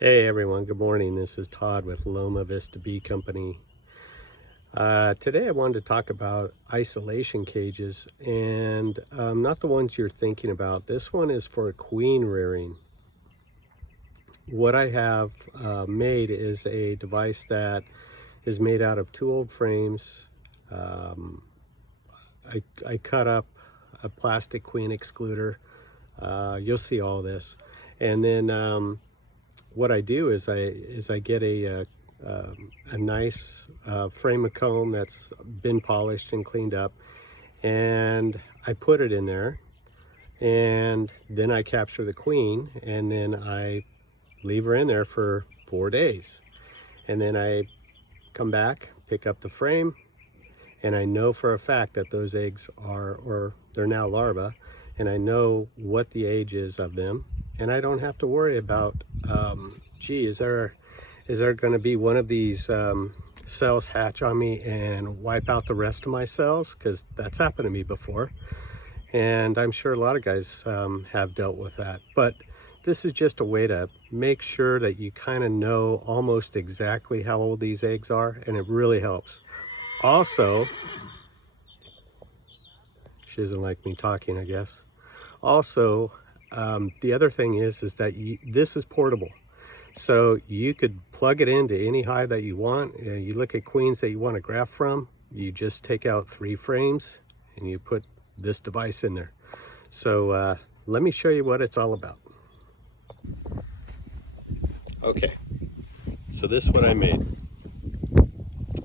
Hey everyone, good morning. This is Todd with Loma Vista Bee Company. Today I wanted to talk about isolation cages and not the ones you're thinking about. This one is for queen rearing. What I have made is a device that is made out of two old frames. I cut up a plastic queen excluder. You'll see all this. And then what I do is I get a nice frame of comb that's been polished and cleaned up, and I put it in there, and then I capture the queen, and then I leave her in there for 4 days, and then I come back, pick up the frame, and I know for a fact that those eggs are, or they're now larvae, and I know what the age is of them, and I don't have to worry about gee, is there going to be one of these cells hatch on me and wipe out the rest of my cells? Because that's happened to me before, and I'm sure a lot of guys have dealt with that. But this is just a way to make sure that you kind of know almost exactly how old these eggs are, and it really helps. Also, she doesn't like me talking, I guess. Also, the other thing is that this is portable. So you could plug it into any hive that you want. You look at queens that you want to graft from, you just take out 3 frames and you put this device in there. So let me show you what it's all about. Okay, so this is what I made.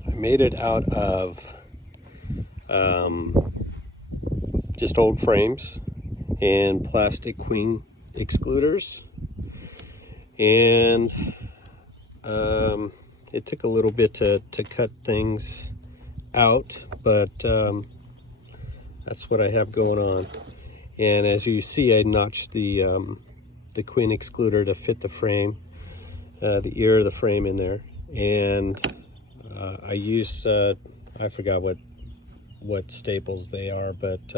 I made it out of just old frames and plastic queen excluders. And it took a little bit to cut things out, but that's what I have going on. And as you see, I notched the queen excluder to fit the frame, the ear of the frame in there. And I use, I forgot what staples they are, but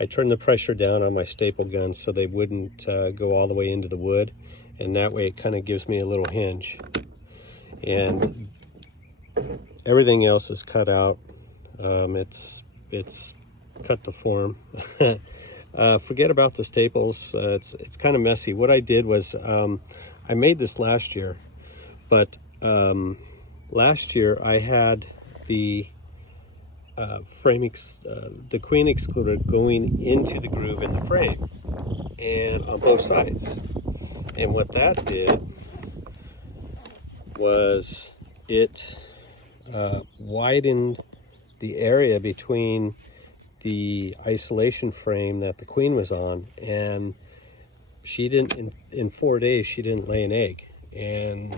I turned the pressure down on my staple guns so they wouldn't go all the way into the wood. And that way it kind of gives me a little hinge. And everything else is cut out. It's cut to form. Forget about the staples. It's kind of messy. What I did was I made this last year, but last year I had the the queen excluder going into the groove in the frame and on both sides. And what that did was it widened the area between the isolation frame that the queen was on, and she didn't, in 4 days, she didn't lay an egg. And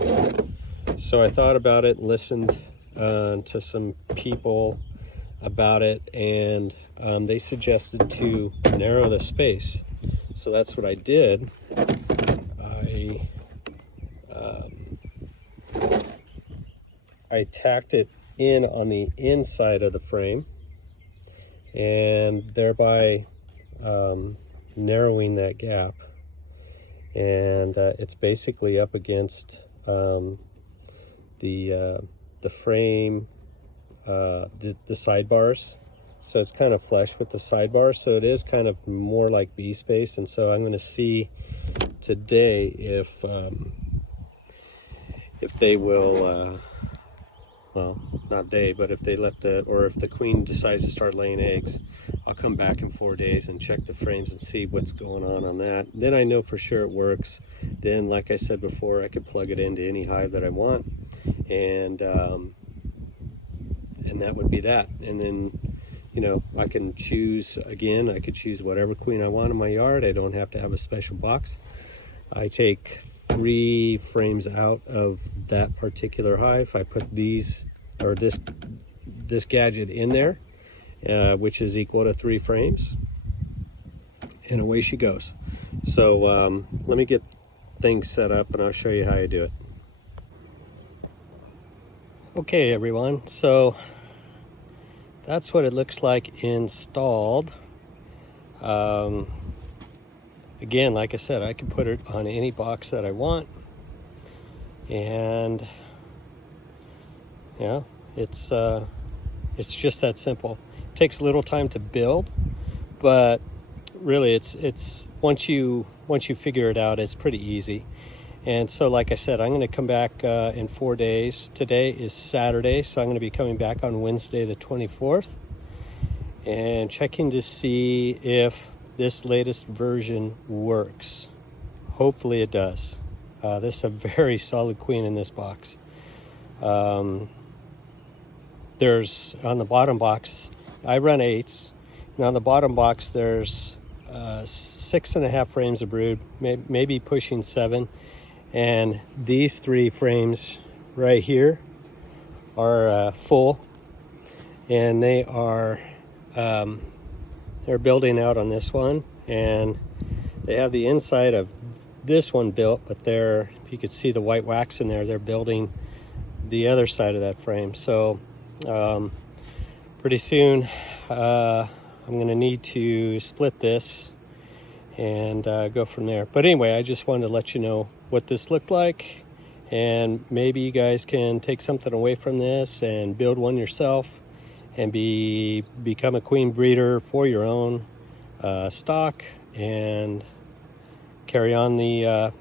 so I thought about it, listened to some people about it, and they suggested to narrow the space. So that's what I did. I tacked it in on the inside of the frame, and thereby narrowing that gap. And it's basically up against the frame, the sidebars. So it's kind of flush with the sidebars. So it is kind of more like bee space. And so I'm going to see today if they will. Well, not they, but if they let or if the queen decides to start laying eggs, I'll come back in 4 days and check the frames and see what's going on that. Then I know for sure it works. Then, like I said before, I could plug it into any hive that I want, and that would be that. And then, you know, I can choose again. I could choose whatever queen I want in my yard. I don't have to have a special box. I take 3 frames out of that particular hive. I put these, or this gadget in there, which is equal to 3 frames, and away she goes. So let me get things set up and I'll show you how I do it. Okay everyone, so that's what it looks like installed. Again, like I said, I can put it on any box that I want. And yeah, it's just that simple. It takes a little time to build, but really it's once you figure it out, it's pretty easy. And so, like I said, I'm going to come back in 4 days. Today is Saturday, so I'm going to be coming back on Wednesday the 24th and checking to see if this latest version works. Hopefully it does. This is a very solid queen in this box. There's on the bottom box, I run 8s, and on the bottom box there's 6.5 frames of brood, maybe pushing 7. And these 3 frames right here are full, and they are they're building out on this one, and they have the inside of this one built, but they're, if you could see the white wax in there, they're building the other side of that frame. So pretty soon I'm going to need to split this and go from there. But anyway, I just wanted to let you know what this looked like, and maybe you guys can take something away from this and build one yourself and become a queen breeder for your own stock, and carry on the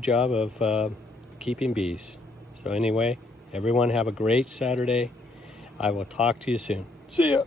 job of keeping bees. So anyway, everyone have a great Saturday. I will talk to you soon. See ya.